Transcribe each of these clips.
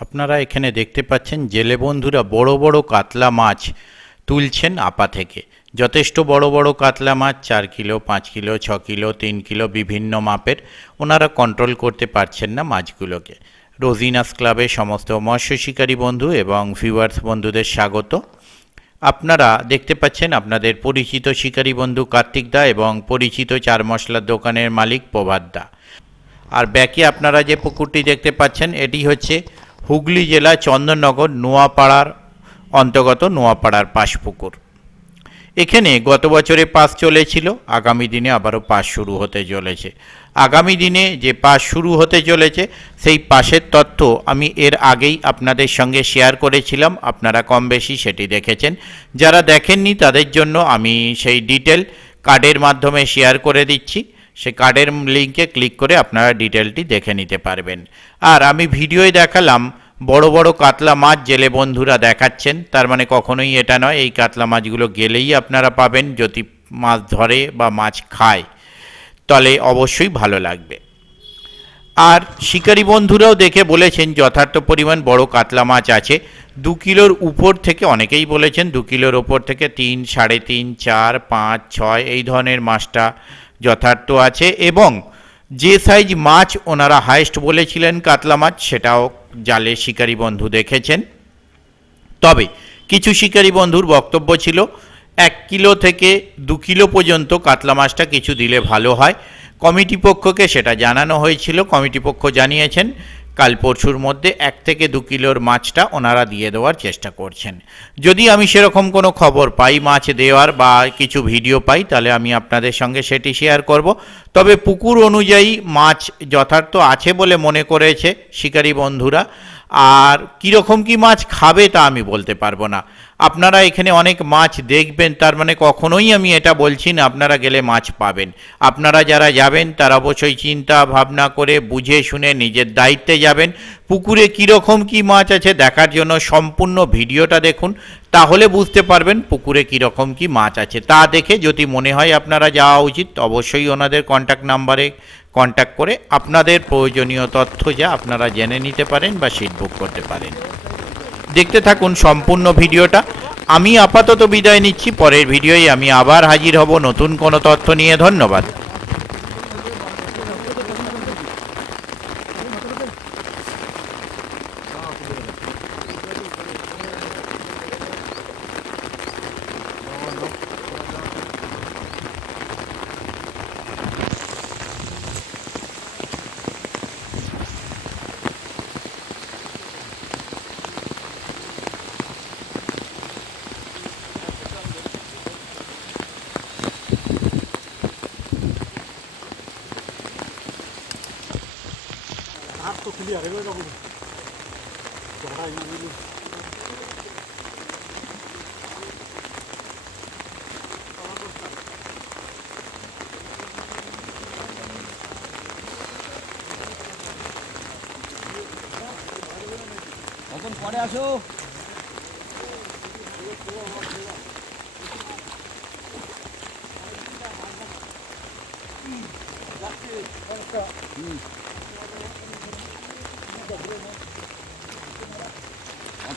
আপনারা এখানে দেখতে পাচ্ছেন জেলে বন্ধুরা বড় বড় কাতলা মাছ তুলছেন আপা থেকে। যথেষ্ট বড় বড় কাতলা মাছ, 4 কিলো, 5 কিলো, 6 কিলো, 3 কিলো বিভিন্ন মাপের। ওনারা কন্ট্রোল করতে পারছেন না মাছগুলোকে। রোজিনাস ক্লাবের সমস্ত মৎস্য শিকারী বন্ধু এবং ভিউয়ার্স বন্ধুদের স্বাগত। আপনারা দেখতে পাচ্ছেন আপনাদের পরিচিত শিকারী বন্ধু কার্তিক দা এবং পরিচিত চার মশলার দোকানের মালিক প্রভাত দা। আর ব্যাকে আপনারা যে পুকুরটি দেখতে পাচ্ছেন এটি হচ্ছে হুগলি জেলা চন্দননগর নোয়াপাড়ার অন্তর্গত নোয়াপাড়ার পাশ পুকুর। এখানে গত বছরে পাস চলেছিল, আগামী দিনে আবারও পাস শুরু হতে চলেছে। আগামী দিনে যে পাস শুরু হতে চলেছে সেই পাসের তথ্য আমি এর আগেই আপনাদের সঙ্গে শেয়ার করেছিলাম, আপনারা কম বেশি সেটি দেখেছেন। যারা দেখেননি তাদের জন্য আমি সেই ডিটেল কার্ডের মাধ্যমে শেয়ার করে দিচ্ছি। সে কার্ডের লিঙ্কে ক্লিক করে আপনারা ডিটেলটি দেখে নিতে পারবেন। আর আমি ভিডিওয় দেখালাম বড় বড় কাতলা মাছ জেলে বন্ধুরা দেখাচ্ছেন, তার মানে কখনোই এটা নয় এই কাতলা মাছগুলো গেলেই আপনারা পাবেন। যদি মাছ ধরে বা মাছ খায় তাহলে অবশ্যই ভালো লাগবে। আর শিকারী বন্ধুরাও দেখে বলেছেন যথার্থ পরিমাণ বড় কাতলা মাছ আছে। 2 কিলোর উপর থেকে অনেকেই বলেছেন 2 কিলোর ওপর থেকে 3, 3.5, 4, 5, 6 এই ধরনের মাছটা যথার্থ আছে। এবং যে সাইজ মাছ ওনারা হাইস্ট বলেছিলেন কাতলা মাছ, সেটাও জালে শিকারী বন্ধু দেখেছেন। তবে কিছু শিকারী বন্ধুর বক্তব্য ছিল 1 কিলো থেকে 2 কিলো পর্যন্ত কাতলা মাছটা কিছু দিলে ভালো হয়। কমিটি পক্ষকে সেটা জানানো হয়েছিল, কমিটি পক্ষ জানিয়েছেন কাল পরশুর মধ্যে 1 থেকে 2 কিলোর মাছটা ওনারা দিয়ে দেওয়ার চেষ্টা করছেন। যদি আমি সেরকম কোনো খবর পাই মাছ দেওয়ার বা কিছু ভিডিও পাই তাহলে আমি আপনাদের সঙ্গে সেটি শেয়ার করব। তবে পুকুর অনুযায়ী মাছ যথার্থ আছে বলে মনে করেছে শিকারী বন্ধুরা। আর কীরকম কী মাছ খাবে তা আমি বলতে পারবো না। আপনারা এখানে অনেক মাছ দেখবেন, তার মানে কখনোই আমি এটা বলছি না আপনারা গেলে মাছ পাবেন। আপনারা যারা যাবেন তারা অবশ্যই চিন্তা ভাবনা করে বুঝে শুনে নিজের দায়িত্বে যাবেন। পুকুরে কীরকম কী মাছ আছে দেখার জন্য সম্পূর্ণ ভিডিওটা দেখুন, তাহলে বুঝতে পারবেন পুকুরে কীরকম কী মাছ আছে। তা দেখে যদি মনে হয় আপনারা যাওয়া উচিত অবশ্যই ওনাদের কন্ট্যাক্ট নাম্বারে কন্ট্যাক্ট করে আপনাদের প্রয়োজনীয় তথ্য যা আপনারা জেনে নিতে পারেন বা সিট বুক করতে পারেন। দেখতে থাকুন সম্পূর্ণ ভিডিওটা। আমি আপাতত বিদায় নিচ্ছি, পরের ভিডিওয় আমি আবার হাজির হব নতুন কোনো তথ্য নিয়ে। ধন্যবাদ। তো ক্লিয়ার হয়ে যাবো। এখন পরে আসো।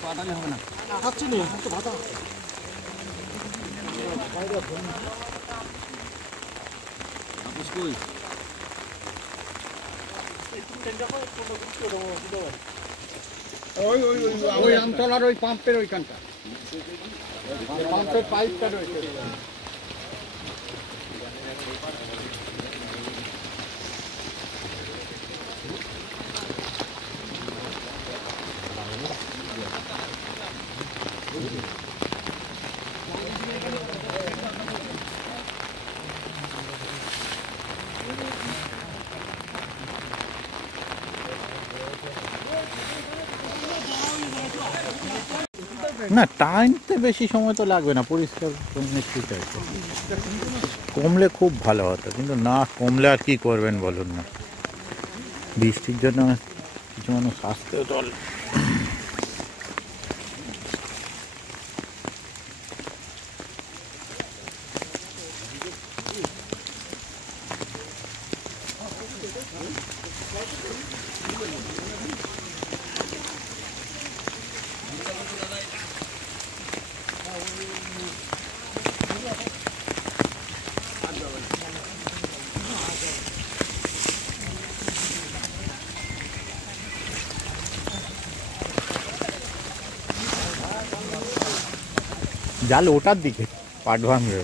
পাটালে হবে না, খাচ্ছি নি ভাতা ওই আমতলার ওই পাম্পের ওইখানটা, পাম্পের পাইপটা রয়েছে। না টাইমতে বেশি সময় তো লাগবে না, পরিষ্কার নিশ্চিত আছে। কমলে খুব ভালো হতো, কিন্তু না কমলে আর কি করবেন বলুন না। বৃষ্টির জন্য কিছু মানুষ আসতেও দল। জাল ওটার দিকে পাট ভাঙবে।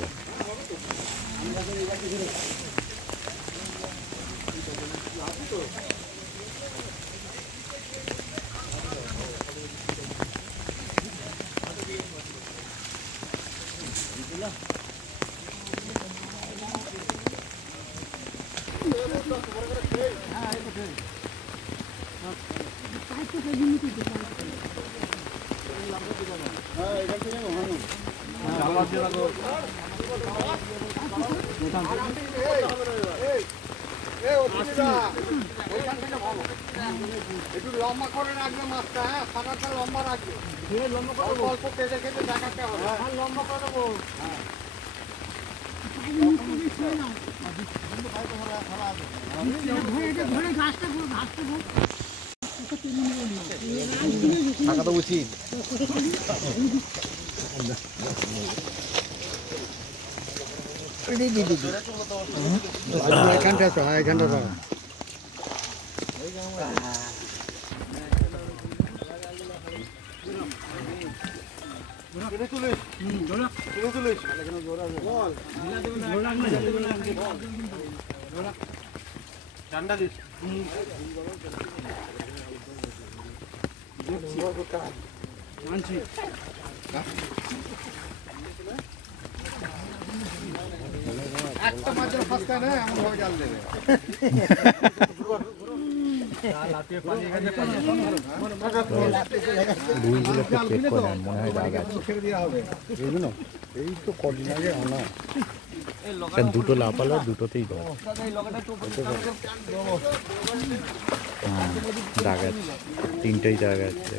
একটু লম্বা করে রাখবে মাছটা, হ্যাঁ ফাটাটা লম্বা রাখবে, অল্প কেটে কেটে দেখাতে হবে, লম্বা করে দেবো। থাকা তো উচিত। এখানটা তো, হ্যাঁ এখানটা তো। ঠান্ডা দিস মানছি। একটা মাছের ফাঁসকা নেই এমন ভাবে জাল দেবে। এই তো কদিন আগে আনা দুটো লাপালো, দুটোতেই দাগ আছে, তিনটেই দাগ আছে।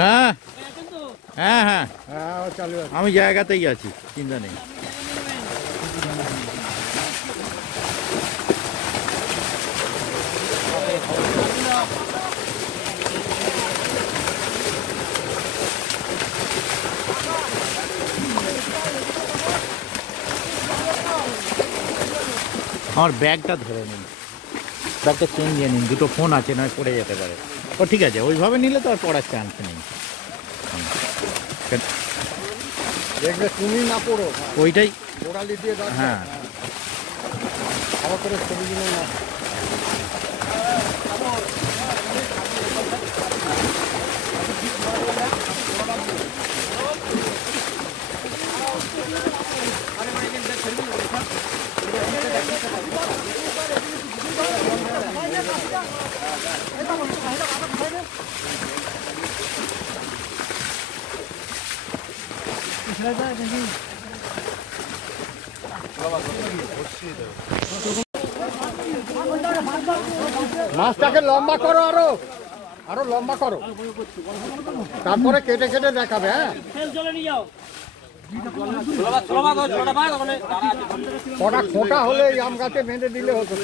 হ্যাঁ হ্যাঁ হ্যাঁ আমি জায়গাতেই আছি, চিন্তা নেই। আমার ব্যাগটা ধরে নিন, ব্যাগটা চেন দিয়ে নিন, দুটো ফোন আছে, নয় পড়ে যেতে পারে। ও ঠিক আছে, ওইভাবে নিলে তো আর পড়ার চান্স নেই। দেখবে তুমি না পড়ো, ওইটাই ওরালি দিয়ে দাও। হ্যাঁ আবার করে ছবিগুলো না। মাছটাকে লম্বা করো, আরো আরো লম্বা করো, তারপরে কেটে কেটে দেখাবে। হ্যাঁ কটা খোঁটা হলে এই আম গাছে বেঁধে দিলে হতো।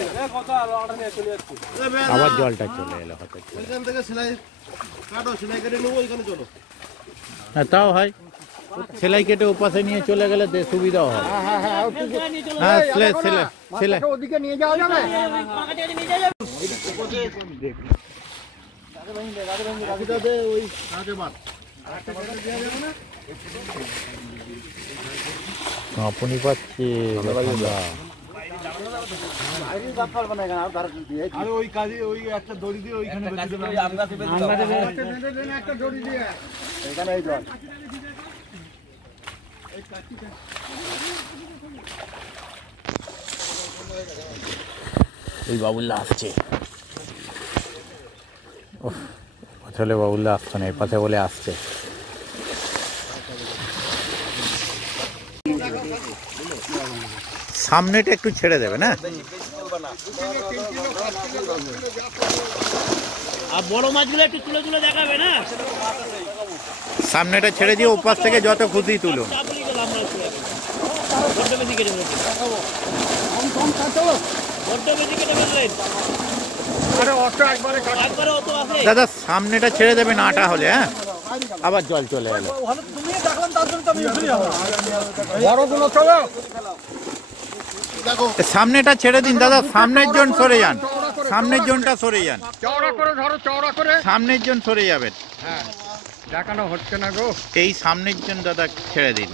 আবার জলটা চলে এলো হাতে। হ্যাঁ তাও হয়, সেলাই কেটে ওপাশে নিয়ে চলে গেলে সুবিধাও হয়। হ্যাঁ সেলাই সেলাই সেলাই ওদিকে নিয়ে যাওয়া যাবে। আপনি পাচ্ছি ওই কাজে ওই একটা দড়ি দিয়ে ওইখানে একটা দড়ি দিয়ে এখানে এই জল। ওই বাবুল্লা আসছে, হলে বাবুল্লা আসতো না, এই পাশে বলে আসছে। সামনেটা একটু ছেড়ে দেবে না, আর বড় মাছগুলো একটু তুলে তুলে দেখাবে না। সামনেটা ছেড়ে দিয়ে ওপাশ থেকে যত খুশি তুলুন। বড্ড বেশি কেটে ফেলেছেন, কম কম কাটো। বড্ড বেশি কেটে ফেললেন। আরে অত একবারে কাটো। একবারে অত আছে। দাদা সামনেটা ছেড়ে দেবেন আটা হলে, হ্যাঁ আবার জল চলে এলো। তুমি দেখলাম তার জন্য তো আমি এখানে যাবো। বড়গুলো চলো। সামনেটা ছেড়ে দিন দাদা, সামনের জন সরে যান, সামনের জনটা সরে যান, চওড়া করে ধরো, চওড়া করে। সামনের জন সরে যাবেন। হ্যাঁ, দেখানো হচ্ছে না গো। এই সামনের জন দাদা ছেড়ে দিন,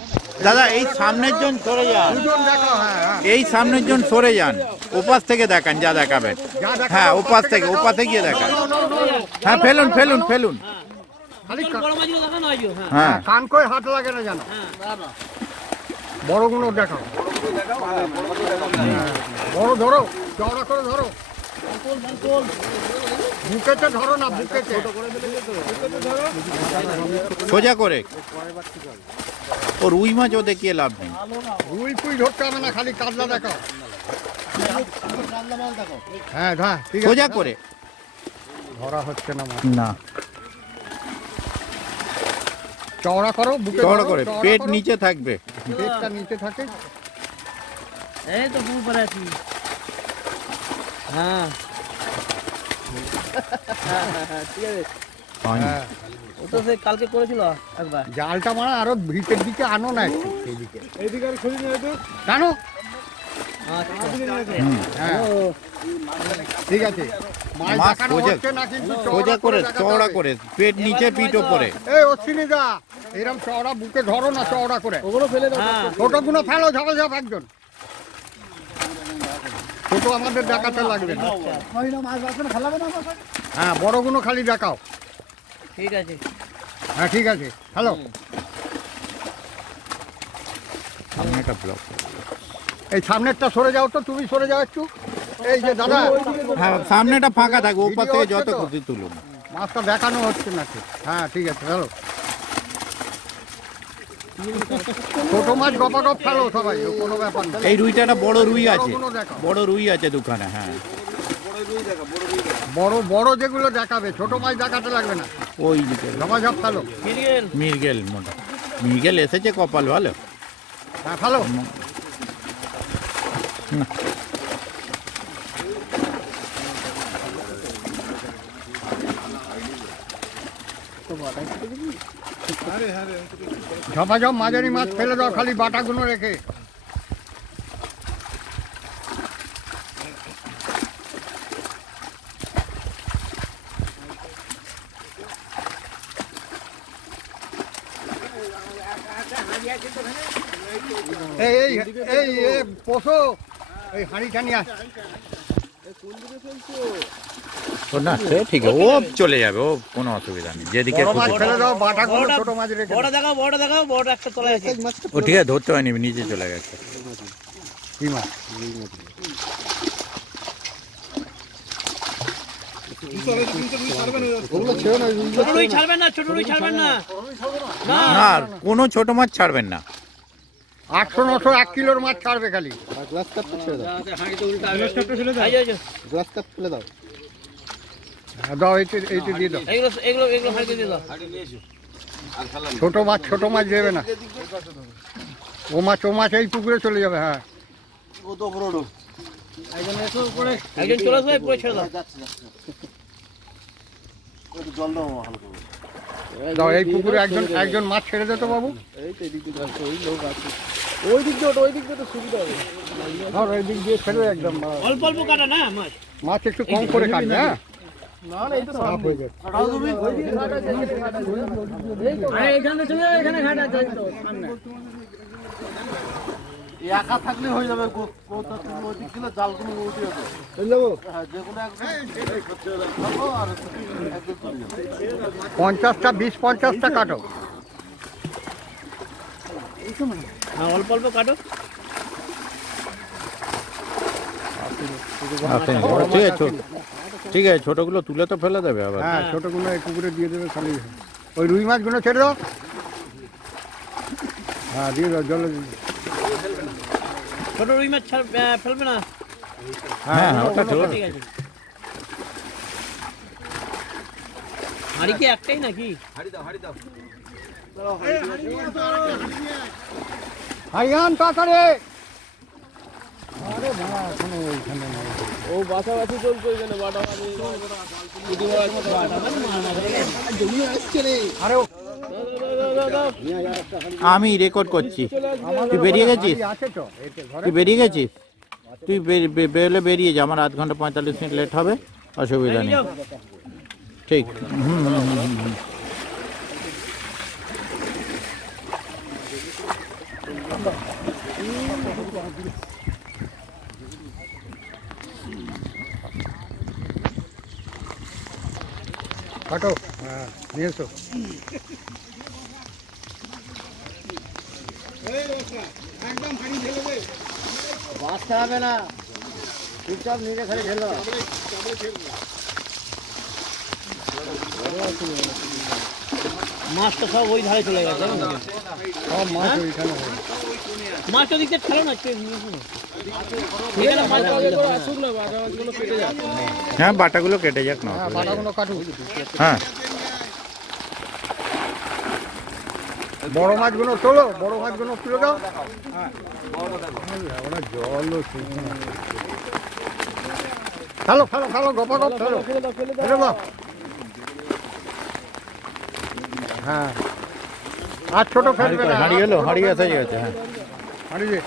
দাদা এই সামনের জন সরে যান, দুজন দেখো। হ্যাঁ হ্যাঁ, এই সামনের জন সরে যান, ওপাশ থেকে দেখান যা দেখাবেন। যা দেখাবো, হ্যাঁ ওপাশ থেকে, ওপাশে গিয়ে দেখান। হ্যাঁ ফেলুন ফেলুন ফেলুন। খালি বড় মাছগুলো দেখানো হয় যে, হ্যাঁ। হ্যাঁ কান করে হাত লাগে না জানো। বড়গুলো দেখাও। হ্যাঁ, বড় ধরো, চওড়া করে ধরো। বুকেতে ধরো না, বুকেতে। সোজা করে। ও রুই মাছ ও দেখিয়ে লাভ নেই। রুই ফুই ধরতে হবে না, খালি কাতলা দেখাও। হ্যাঁ হ্যাঁ, ঠিক আছে। সোজা করে। ধরা হচ্ছে না মাছ। না চওড়া করো, বুকে চওড়া ধরো, করে, চওড়া পেট করো। নিচে থাকবে। পেটটা নিচে থাকে। এই তো পুরো পরে আছি। হ্যাঁ। ঠিক আছে। হ্যাঁ, ও তো সে কালকে করেছিল একবার। জালটা মারা আরো ভিতর দিকে আনো না একটু, সেইদিকে। এইদিকে আর খুঁজি নিয়ে তো টানো। আচ্ছা। হ্যাঁ, ঠিক আছে। মাছ মাছ দেখানো সোজা- হচ্ছে না, কিন্তু সোজা করে, দেখাতে চওড়া হবে। করে, পেট নিচে পিঠ ওপরে। এই অশ্বিনী দা, এরকম চওড়া বুকে ধরো না, চওড়া করে। ওগুলো ফেলে দাও। হ্যাঁ। ছোটগুলো ফেলো, ঝাপাঝাপ একজন। ছোট আমাদের দেখাতে লাগবে না। মহিলা মাছ বাঁচবে না, ফেলাবে না আমার কাছে। হ্যাঁ, বড়গুলো খালি দেখাও। ঠিক আছে। হ্যাঁ ঠিক আছে, হ্যালো। সামনেটা ব্লক। এই সামনেরটা সরে যাও তো, তুমি সরে যাও একটু। এই যে দাদা, হ্যাঁ সামনেটা ফাঁকা থাকবে, ওপাশ ভিডিও থেকে হচ্ছে যত তো? খুশি তুলুন। মাছটা দেখানো হচ্ছে না ঠিক। হ্যাঁ ঠিক আছে, হ্যালো। ছোট মাছ গপাগপ ফেলো সবাই, কোনো ব্যাপার না। এই রুইটা বড় রুই আছে, বড়গুলো দেখাও। বড় রুই আছে দোকানে। হ্যাঁ বড় বড় যেগুলো দেখাবে, ছোট মাছ দেখাতে লাগবে না। ওই দিকে ঝাপাঝাপ ফেলো। মিরগেল। মির্গেল, মোটা মির্গেল এসেছে, কপাল ভালো। হ্যাঁ ফেলো। ঝাপাঝাপ মাঝারি মাছ ফেলে দাও, খালি বাটাগুলো রেখে। এই এই এই এই পোষো, এই হাঁড়ি টানি আস। ও না সে ঠিক আছে, ও চলে যাবে, ও কোনো অসুবিধা নেই, যেদিকে বড় মাছ খুশি। ফেলে দাও, বাটাগুলো বড়টা- ছোট মাছ রেখে বড় দাও। দেখাও, বড় দেখাও, বড় একটা তলায় আছে। ও ঠিক আছে, ধরতে হয়নি, নিচে চলে গেছে। কি মাছ? ওগুলো ছেড়ে না, ছোট রুই ছাড়বেন না, ছোট রুই ছাড়বেন না। না। না কোনো ছোট মাছ ছাড়বেন না। 800 900 1 কিলোর মাছ ছাড়বে খালি। দাও, এইটা দিয়ে দাও। এগুলো এগুলো এগুলো হাইতে দিয়ে দাও। ছোট মাছ দেবে না। ও মাছ এই পুকুরে চলে যাবে। হ্যাঁ একজন চলে আসবে, পরে ছেড়ে দাও। দাও, এই পুকুরে একজন মাছ ছেড়ে দে তো বাবু। ওই দিক দিয়ে ওটা, ওই দিক দিয়ে তো সুবিধা হবে। ধর এই দিক দিয়ে ছেড়ে একদম। অল্প অল্প কাটা না মাছ। মাছ একটু কম করে কাটবে। হ্যাঁ না না, এই তো সাফ হয়ে যাবে। এখানে চলে যাবে, এখানে ঘাট আছে তো সামনে। একা থাকলে হয়ে যাবে। ওই দিক দিলে জালগুলো উঠে যাবে। হ্যাঁ, যে কোনো একদম আর একদম চলে যাবে। 50টা 20-50টা কাটো। হ্যাঁ, অল্প অল্প কাটো। ঠিক আছে, ঠিক আছে, ছোটগুলো তুলে তো ফেলে দেবে আবার। হ্যাঁ, ছোটগুলো এই পুকুরে দিয়ে দেবে খালি। ওই রুই মাছগুলো ছেড়ে দাও। হ্যাঁ দিয়ে দাও, জলে দিয়ে দাও। ছোট রুই মাছ ফেলবে না। হ্যাঁ হ্যাঁ, ওটা চলো। ঠিক আছে। হাঁড়ি কি একটাই নাকি? হারিয়ান তাড়াতাড়ি। ও বাছাবাছি চলছে ওইখানে বাটা আমি রেকর্ড করছি। তুই বেরিয়ে গেছিস? তুই বেরিয়ে গেছিস? তুই বেরোলে বেরিয়ে যা, আমার 1 ঘন্টা 45 মিনিট লেট হবে, অসুবিধা নেই। ঠিক। কাটো, হ্যাঁ নিয়ে এসো। একদম হাড়ি ঢেলে দে, বাঁচতে হবে না, চুপচাপ নিয়ে খালি ঢেলো। মাছটা সব ওই ধারে চলে গেছে, সব মাছ ওইখানে। মাছটা দিকতে ঠেলো না, হ্যাঁ বাটাগুলো কেটে যাক না, বাটাগুলো কাটু। হ্যাঁ বড় মাছগুলো তোলো, বড় মাছগুলো তুলে দাও। জলও ফেলো ফেলো ফেলো, গপা গপ ফেলো, ফেলে দাও। হ্যাঁ, আর ছোট ফেলবে না। হারিয়ে গেলো, হারিয়ে আসা গেছে। হ্যাঁ হারিয়ে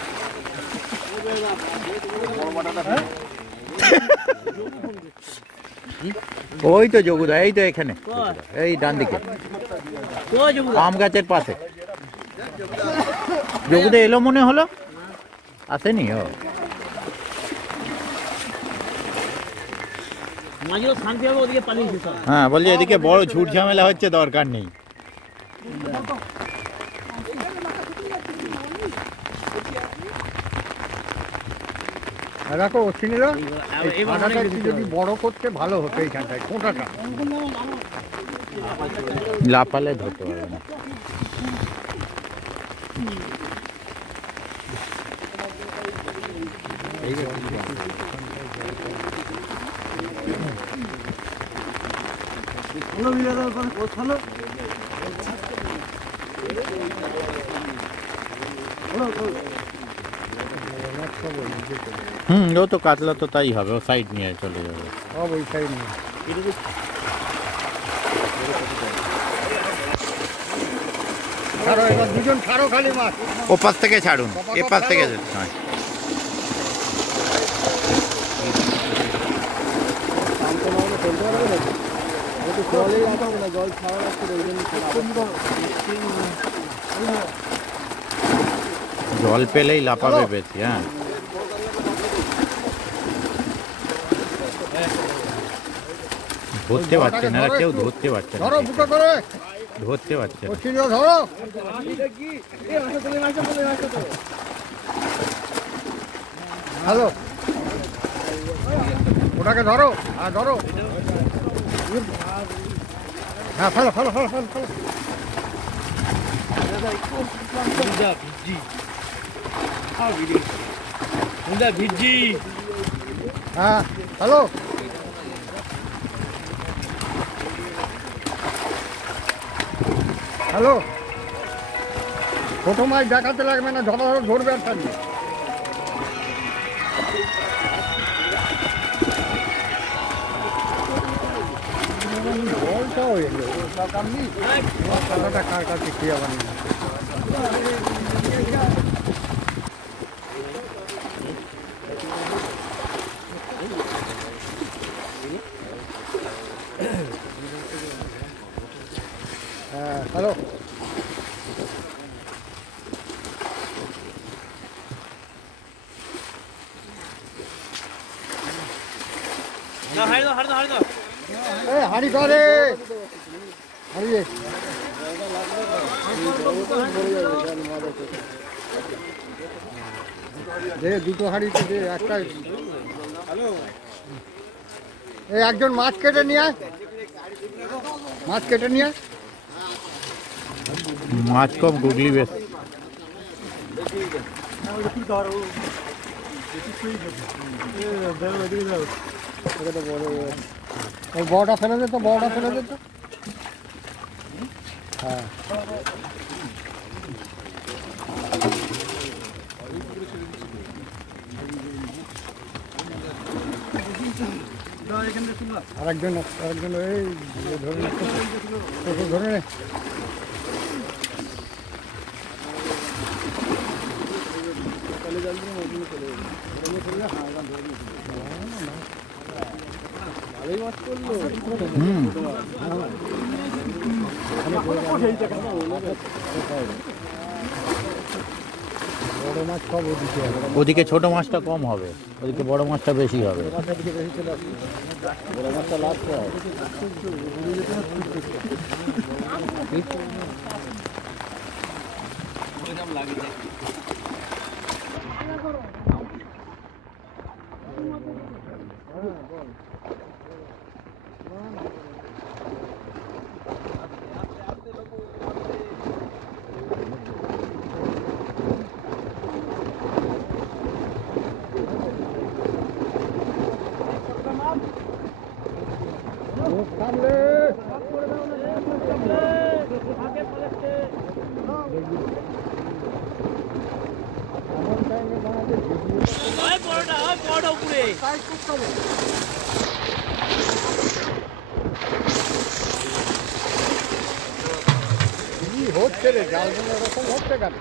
ওই তো যোগুদা, এই তো এখানে, এই ডান দিকে আম গাছের পাশে। যোগুদা এলো মনে হলো, আসেনি ও। মাঝেও শান্তি হবে, ওদিকে পালিয়েছে সব। হ্যাঁ বলছি এদিকে বড় ঝুট ঝামেলা হচ্ছে, দরকার নেই। রাখো চিনিরা, যদি বড় করতে ভালো হতো এইখানটায় কোটাটা। লাফালে ধরতে পারবে না। ও তো কাতলা তো তাই হবে, ও সাইড নিয়ে চলে যাবে। ওই সাইড নিয়ে ছাড়ো, এবার দুজন ছাড়ো খালি মাছ। ও পাশ থেকে ছাড়ুন, এ পাশ থেকে নয়। জল পেলেই লাফাবে বেশি। হ্যাঁ ধরতে পারছে না, কেউ ধরতে পারছে না, ধরো বুটো করে, ধরতে পারছে না। চিনিরা ধরো। হ্যালো, ওটাকে ধরো, হ্যাঁ ধরো, হ্যাঁ ফেলো ফেলো ফেলো ফেলো ফেলো। হ্যাঁ হ্যালো, হ্যালো, ছোট মাছ দেখাতে লাগবে না, ধরো ধরো ধরবে আর থাকবে। জলটাও এলো, কার কাছে খেয়ে আবার হ্যালো, হাড়ি করে হারিয়ে দে, দুটো হাড়িতে দে, একটা। এই একজন মাছ কেটে নিয়ে আয়, মাছ কেটে নিয়ে আয়। মাছ কম, গুগলি বেশ। বড়টা ফেলে দে তো, বড়টা ফেলে দে তো। হ্যাঁ আরেকজন এই ধরে ধরে বড় মাছ সব ওদিকে ওদিকে ছোট মাছটা কম হবে, ওদিকে বড় মাছটা বেশি হবে। বড় মাছটা লাস্ট হয়। হচ্ছে রে জালগুলো এরকম হচ্ছে কেন?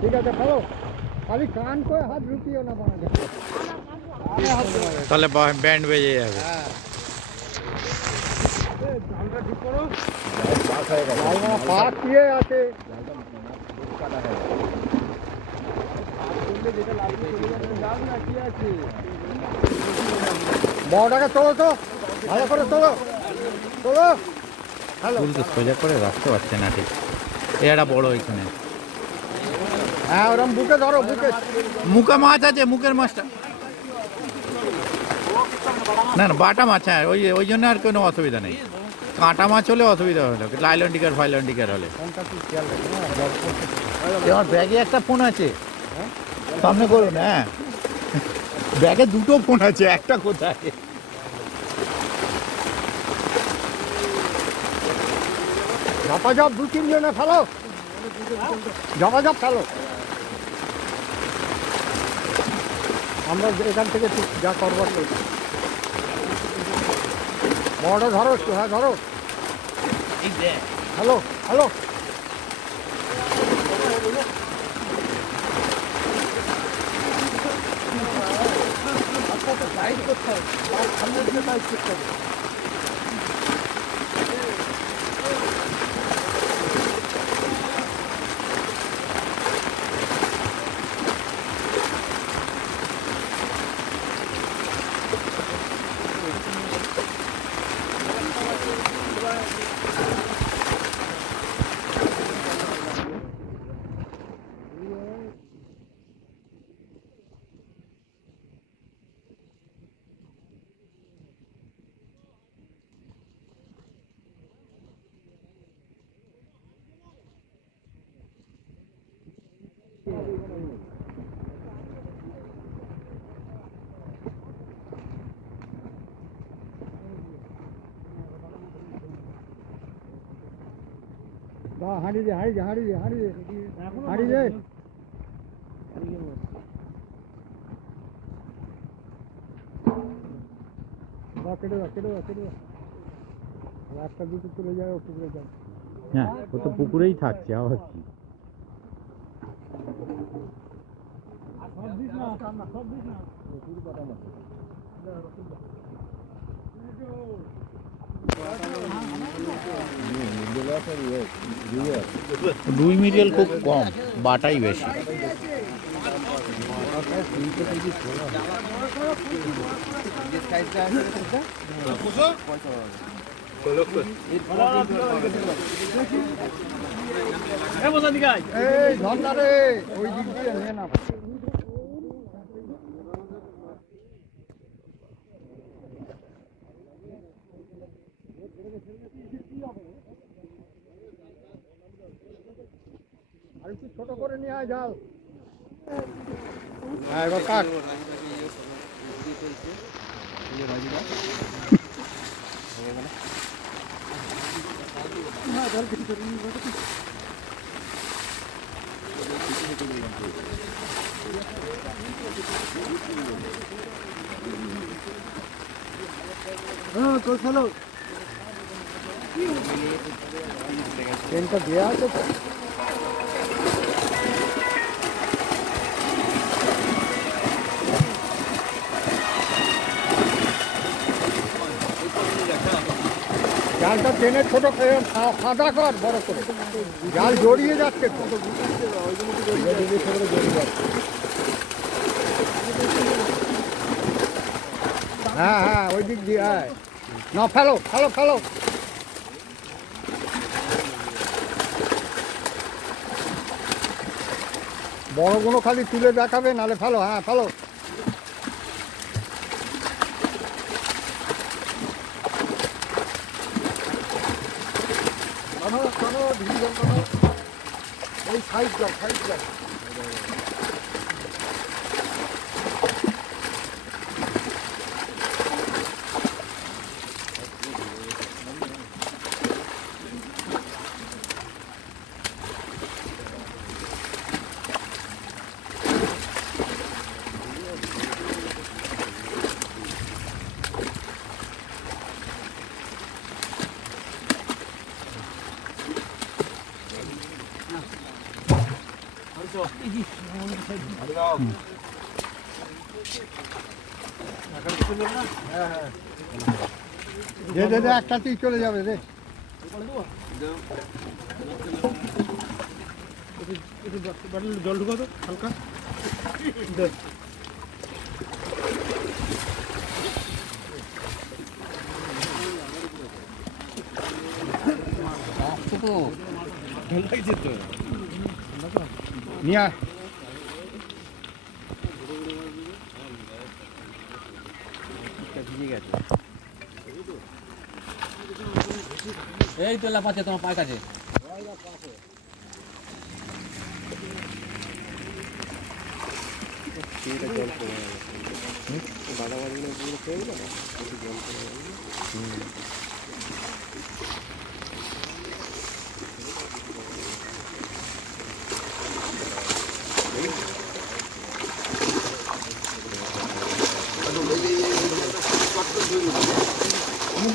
ঠিক আছে ভালো, খালি কান করে হাত ঢুকিও না বানাতে, তাহলে ব্যান্ড বেজে যাবে। পা দিয়ে আছে বড়টাকে তোলো তো, ভালো করে তোলো তোলো। ফুলকে সোজা করে রাখতে পারছে না ঠিক, এটা বড় ওইখানে। হ্যাঁ ওরকম বুকে ধরো, বুকে মুখে মাছ আছে, মুখের মাছটা না না বাটা মাছ। হ্যাঁ ওই জন্য আর কোনো অসুবিধা নেই। কাঁটা মাছ হলে অসুবিধা হলো, লাইলন্ডিকার ফাইলন্ডিকার হলে। আমার ব্যাগে একটা ফোন আছে, সামনে করুন। হ্যাঁ ব্যাগে দুটো ফোন আছে, একটা কোথায়? ঝপাঝপ 2-3 জনে ফেলো, ঝপাঝপ ফেলো। আমরা এখান থেকে যা করবার করছি। বড় ধরো একটু, হ্যাঁ ধরো, হ্যালো হ্যালো। সাইড করতে হবে, সামনে দিয়ে সাইড করতে হবে। হাঁড়ি দে, হাঁড়ি দে, হাঁড়ি দে, হাঁড়ি দে, হাঁড়ি দে। কেটে দাও, কেটে দাও, কেটে দাও। একটা দুটো তুলে যায়, ও পুকুরে যায়। হ্যাঁ ও তো পুকুরেই থাকছে, আবার কি। রুই মৃগেল খুব কম, বাটাই বেশি। এই ঝর্ণা রে, ওই দিক দিয়ে নে না। আর একটু ছোট করে নিয়ে আয় জাল। হ্যাঁ এবার কাট। হ্যাঁ তো চলো ট্রেনটা দেওয়া আছে তো জালটা টেনে ছোট ফাঁদা কর বড় করে জাল জড়িয়ে যাচ্ছে হ্যাঁ হ্যাঁ ওই দিক দিয়ে হ্যাঁ না ফেলো ফেলো ফেলো বড়গুলো খালি তুলে দেখাবে নালে ফেলো হ্যাঁ ফেলো ওই সাইড যাও সাইড যাও দে একটাতেই চলে যাবে রে জল ঢুকা তো হালকা নিয়ে এই তো লাফাচ্ছে তোমার পায়ের কাছে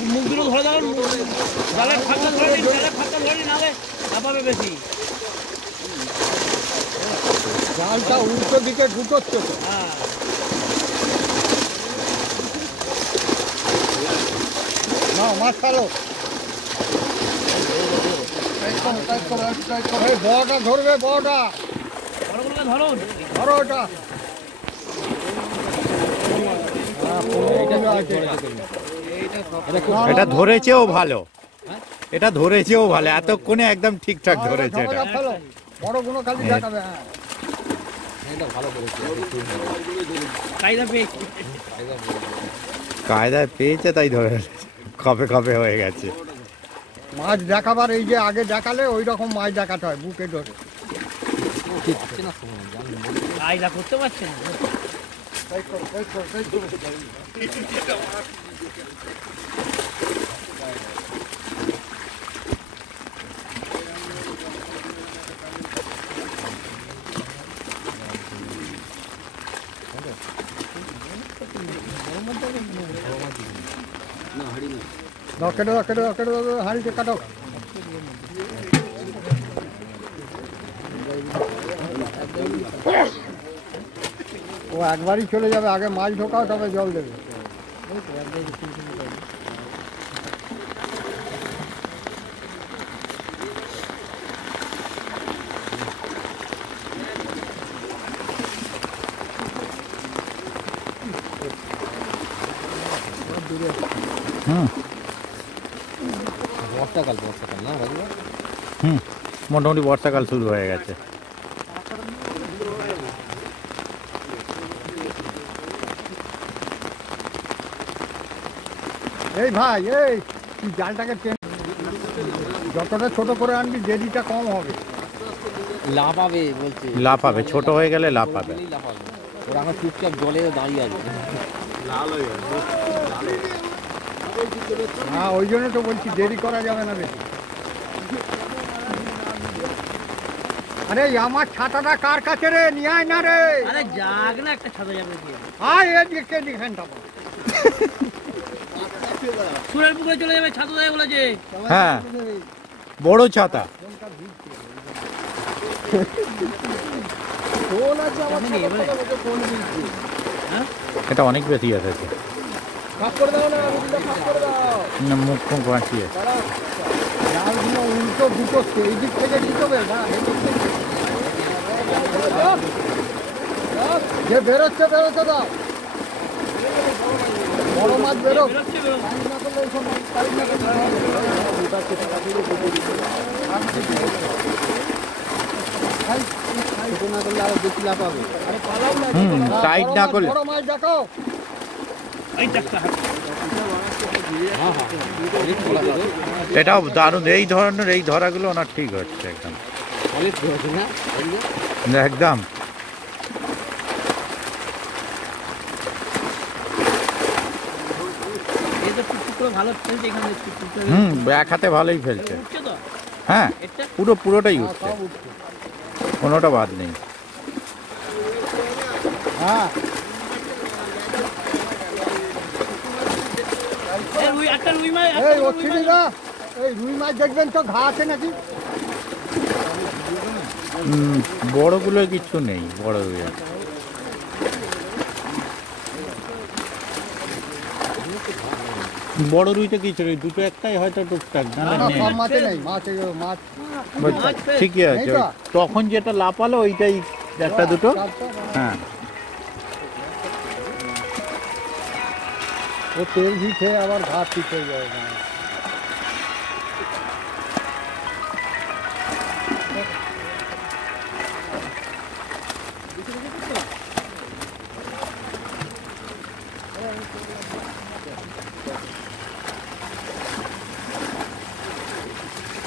মুখ দুটো ধরে দেবেন জালের ফাঁকটা ধরে নিন জালের ফাঁকটা ধরে নিন নাহলে লাফাবে বেশি জালটা উল্টো দিকে ঢুকোচ্ছে তো হ্যাঁ না মাছ ফেলো বড়টা ধরবে বড়টা বড়গুলোকে ধরুন ধরো ওটা এটা ধরেছেও ভালো এটা ধরেছেও ভালো এতক্ষণে একদম ঠিকঠাক ধরেছে এটা ফেলো বড়গুলো খালি দেখাবে হ্যাঁ কায়দা পেয়েছি কায়দায় পেয়েছে তাই ধরে কবে কবে হয়ে গেছে মাছ দেখাবার এই যে আগে দেখালে ওই রকম মাছ দেখাতে হয় বুকে ধরে কায়দা করতে পারছে না কেটে দাও কেটে দাও কেটে দাও হাঁড়িতে কাটো ও একবারই চলে যাবে আগে মাছ ঢোকাও তবে জল দেবে বর্ষাকাল না মোটামুটি বর্ষাকাল শুরু হয়ে গেছে এই ভাই এই তুই জালটাকে যতটা ছোট করে আনবি দেরিটা কম হবে লাফাবে বলছে লাফাবে ছোট হয়ে গেলে লাফাবে ওরা আমার চুপচাপ জলে দাঁড়িয়ে আছে হ্যাঁ ওই জন্য তো বলছি দেরি করা যাবে না বেশি আরে আমার ছাতাটা কার কাছে রে? নিয়ে আয় না রে। আরে যাক না, একটা ছাতা যাবে কি? আয় এদিকে এখানটা সুরের পুকুরে চলে যাবে, ছাতা দেয় বলেছে। হ্যাঁ, বড় ছাতা। ফোন আছে আমার সাথে, ফোন দিচ্ছি। এটা অনেক বেশি আছে। ফাঁক করে দাও না, ফাঁক করে দাও না, মুখ মুখ বাঁচিয়ে জালগুলো উল্টো দুটো এই দিক থেকে দিতে হবে না, এদিক থেকে। যে বেরোচ্ছে দাও, বড় মাছ বেরো। টাইট না করলে। বড় মাছ দেখো। এটাও দারুণ, এই ধরনের এই ধরাগুলো ওনার ঠিক হচ্ছে একদম একদম। এক হাতে ভালোই ফেলছে। হ্যাঁ, পুরোটাই উঠছে, কোনোটা বাদ নেই। হ্যাঁ, এই রুই মাছ দেখবেন তো, ঘা আছে নাকি? বড়গুলো কিচ্ছু নেই, বড় রুই। বড় রুইতে কিছু নেই, দুটো একটাই হয়তো টুকটাক। ঠিকই আছে, তখন যেটা লাপালো ওইটাই একটা দুটো। হ্যাঁ, ও তেল ঘি খেয়ে আবার ঘাট ঠিক হয়ে যায়।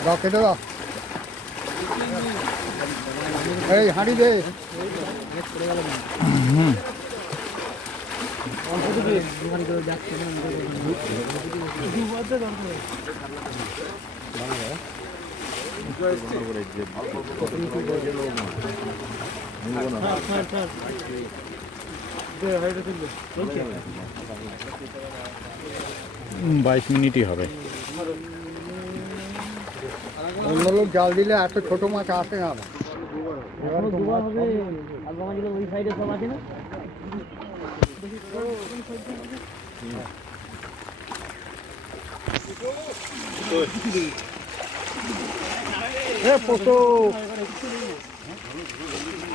দাও, কেটে দাও। এই হাঁড়ি দে। বাইশ মিনিটই হবে। অন্য লোক জাল দিলে এত ছোট মাছ আসে না। ওই সাইডে সব আছে না?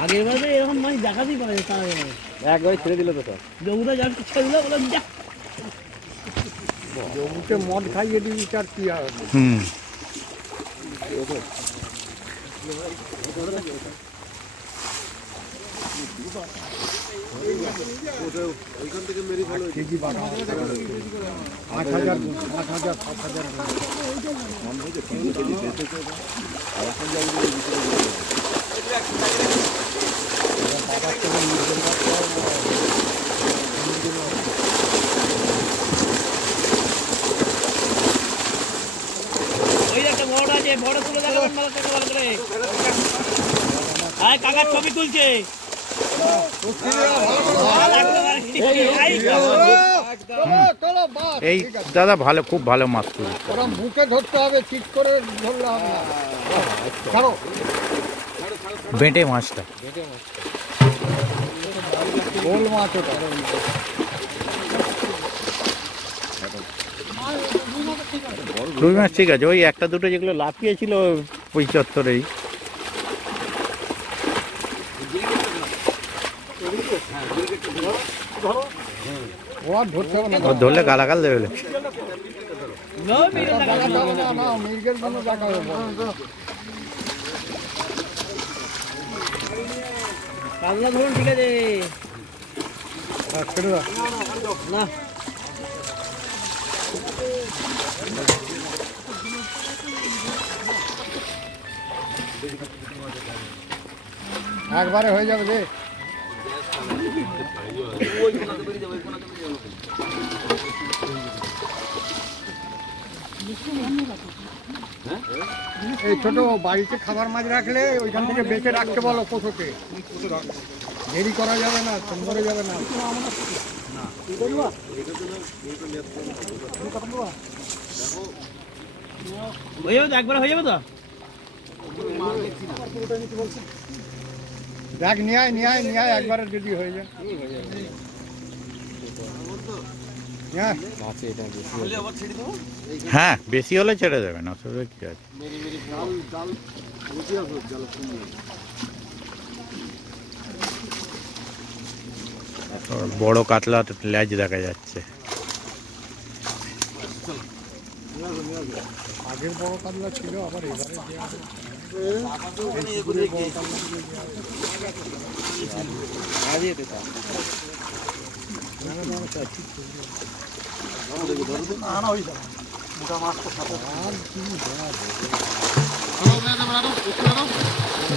আগের বারে এরকম মাছ দেখাতেই পারে, একবারে ছেড়ে দিল তো সব। জবুটা যার ছেড়ে দিল, বললাম যা। জমিতে মদ খাইয়ে দিবি, তার কি হবে? ওইখান থেকে মেরি ভালো কেজি 8,000 7,000 ওই একটা বড় আছে, বড় তুলে দেখাবেন ভালো করে। আয় কাকার ছবি তুলছে। এই দাদা ভালো, খুব ভালো মাছ তুলছে। ওরা মুখে ধরতে হবে, ঠিক করে ধরলে হবে না। ছাড়ো, বেঁটে মাছটা, গোল মাছ ওটা। রুই মাছ ঠিক আছে, ওই একটা দুটো যেগুলো লাফিয়েছিল ওই চত্বরেই। ওরা ধরতে হবে না, ও ধরলে গালাগাল দেবে। না মির্গের জন্য দেখা হবে। কাজলা ধরুন, ঠিক আছে না? একবারে হয়ে যাবে রে। এই ছোট বাড়িতে খাবার মাছ রাখলে ওইখান থেকে বেঁচে রাখতে বলো কোষকে। দেরি করা যাবে না, মরে যাবে না। হয়ে যাবে তো, একবার হয়ে যাবে তো। দেখ নিয়ে আয় একবারে যদি হয়ে যায়। হ্যাঁ হ্যাঁ, বেশি হলে ছেড়ে দেবেন, অসুবিধা কি আছে। বড় কাতলা লেজ দেখা যাচ্ছে। আগের বড় কাতলা ছিল, আবার এবারে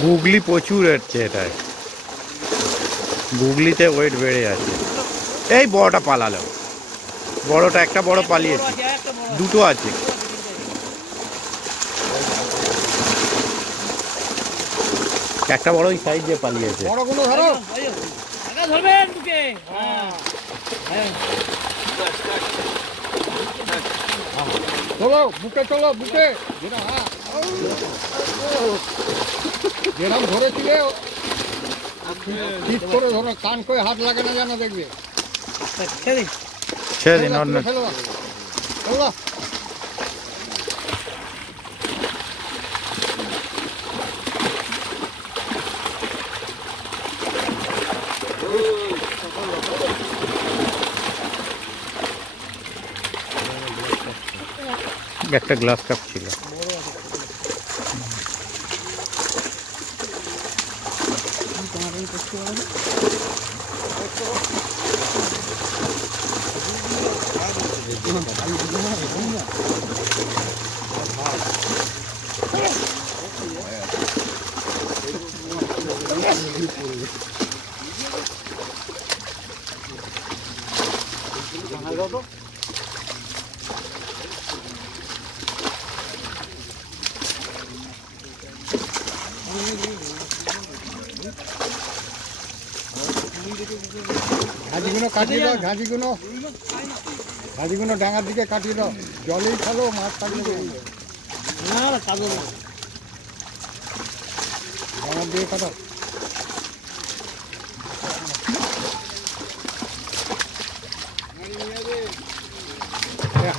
গুগলি প্রচুর হচ্ছে এটায়, গুগলিতে ওয়েট বেড়ে আছে। এই বড়টা পালালো, বড়টা একটা বড় পালিয়েছে, দুটো আছে। একটা বড় ওই সাইড দিয়ে পালিয়েছে। বড়গুলো ধরো, ধরবেন বুকে। হ্যাঁ চলো বুকে, চলো বুকে। যেরকম ধরেছিলে ঠিক করে ধরো, কান করে হাত লাগে না যেন, দেখবে। ছেড়ে দিন, অন্য ফেলো চলো। একটা গ্লাস কাপ ছিল। ঝাঁঝিগুলো কাটিয়ে দাও, ঝাঁঝিগুলো ডাঙার দিকে কাটিয়ে দাও। জলেই ফেলো, মাছ থাকলে না কাদো না, ডাঙার দিয়ে কাটো।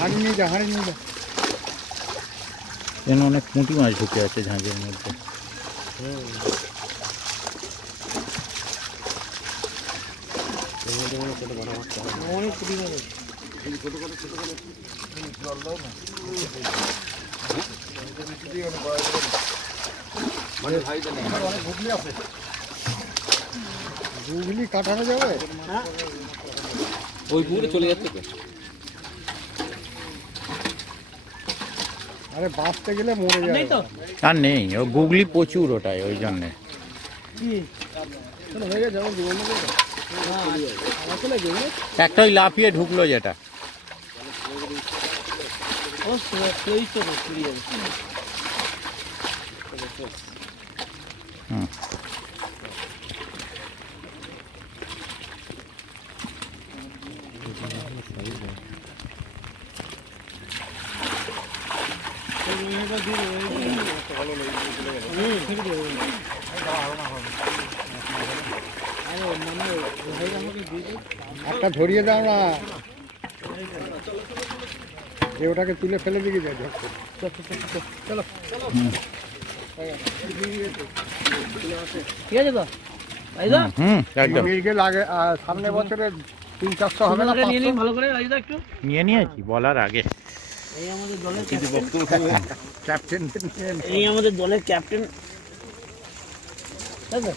হাঁড়ি নিয়ে যা, হাঁড়ি নিয়ে যা। এখানে অনেক পুঁটি মাছ ঢুকে আছে ঝাঁঝের মধ্যে। অনেক কুটি মাছ আছে। গুগলি কাটানো যাবে? ওই পুকুরে চলে যাচ্ছে তো। আরে বাঁচতে গেলে মরে যাবে। নেই তো আর নেই, ও গুগলি প্রচুর ওটাই, ওই জন্যে। একটা ওই লাফিয়ে ঢুকলো যেটা। হুম, একটা ধরিয়ে দাও না, ওটাকে তুলে ফেলে দিকে যাই। চলো ঠিক আছে তো, তাই তো হুম, একদম মির্গেল আগে সামনে বছরে 300-400 হবে না? নিয়ে নিন ভালো করে, রাজদা একটু। নিয়ে নিয়েছি বলার আগে। এই আমাদের দলের ক্যাপ্টেন এই আমাদের দলের ক্যাপ্টেন, তাই তো?